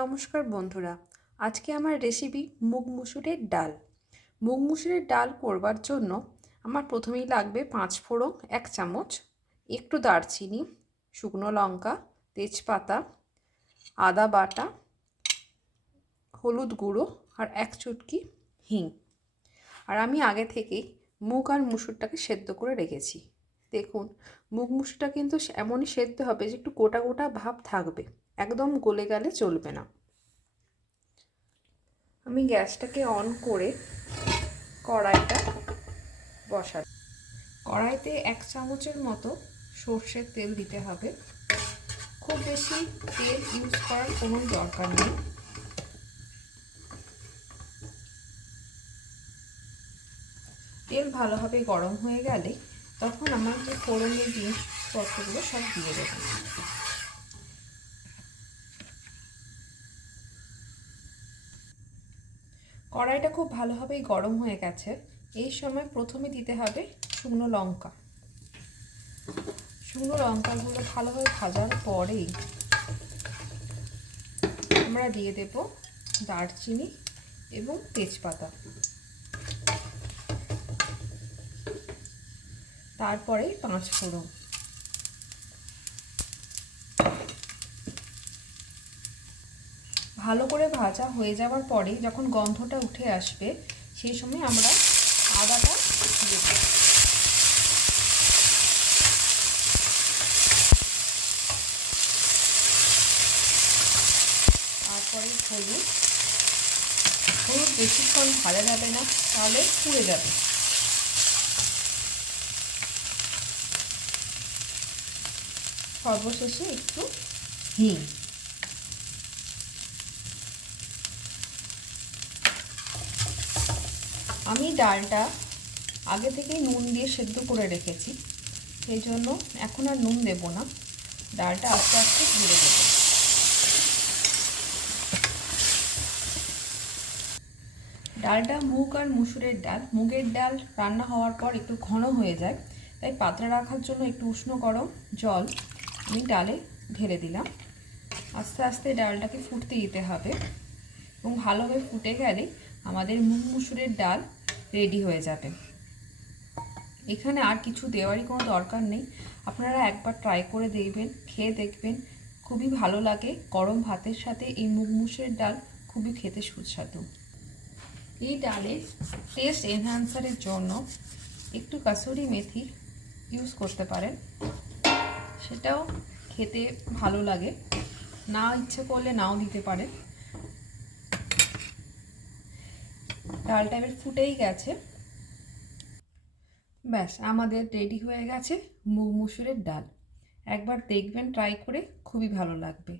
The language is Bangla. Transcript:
নমস্কার বন্ধুরা, আজকে আমার রেসিপি মুগ মুসুরের ডাল। মুগ মুসুরের ডাল করবার জন্য আমার প্রথমেই লাগবে 5 ফোড়ন 1 চামচ, একটু দারচিনি, শুকনো লঙ্কা, তেজপাতা, আদা বাটা, হলুদ গুঁড়ো আর 1 চুটকি হিং। আর আমি আগে থেকেই মুগ আর মুসুরটাকে সেদ্ধ করে রেখেছি। দেখুন, মুগ মুসুরটা কিন্তু এমনই সেদ্ধ হবে যে একটু গোটা গোটা ভাব থাকবে, একদম গলে গেলে চলবে না। আমি গ্যাসটাকে অন করে কড়াইটা বসাই। কড়াইতে 1 চামচের মতো সর্ষের তেল দিতে হবে। খুব বেশি তেল ইউজ করার কোনো দরকার নেই। তেল ভালোভাবে গরম হয়ে গেলে তখন আমার যে ফোড়নের জিনিসপত্রগুলো সব দিয়ে দেবো। কড়াইটা খুব ভালোভাবেই গরম হয়ে গেছে। এই সময় প্রথমে দিতে হবে শুকনো লঙ্কা। শুকনো লঙ্কাগুলো ভালোভাবে ভাজার পরেই আমরা দিয়ে দেব দারচিনি এবং তেজপাতা। তারপরে 5 ফোড়ন। ভালো করে ভাজা হয়ে যাওয়ার পরে যখন গন্ধটা উঠে আসবে সেই সময় আমরা আদাটা দেব। তারপরে হলুদ বেশিক্ষণ ভাজা যাবে না, তাহলে পুড়ে যাবে। সর্বশেষে একটু হিং। আমি ডালটা আগে থেকেই নুন দিয়ে সেদ্ধ করে রেখেছি, সেই জন্য এখন আর নুন দেব না। ডালটা আস্তে আস্তে ধরে দেব। ডালটা মুগ আর মুসুরের ডাল। মুগের ডাল রান্না হওয়ার পর একটু ঘন হয়ে যায়, তাই পাতলা রাখার জন্য একটু উষ্ণ গরম জল আমি ডালে ঢেলে দিলাম। আস্তে আস্তে ডালটাকে ফুটতে দিতে হবে এবং ভালোভাবে ফুটে গেলে আমাদের মুগ মুসুরের ডাল রেডি হয়ে যাবে। এখানে আর কিছু দেওয়ারই কোনো দরকার নেই। আপনারা একবার ট্রাই করে দেখবেন, খেয়ে দেখবেন, খুবই ভালো লাগে। গরম ভাতের সাথে এই মুগ মুসুরের ডাল খুবই খেতে সুস্বাদু। এই ডালে টেস্ট এনহ্যান্সারের জন্য একটু কাসুরি মেথি ইউজ করতে পারেন, সেটাও খেতে ভালো লাগে। না ইচ্ছে করলে নাও দিতে পারেন। ডালটা এবার ফুটেই গেছে। ব্যাস, আমাদের রেডি হয়ে গেছে মুগ মুসুরের ডাল। একবার দেখবেন ট্রাই করে, খুবই ভালো লাগবে।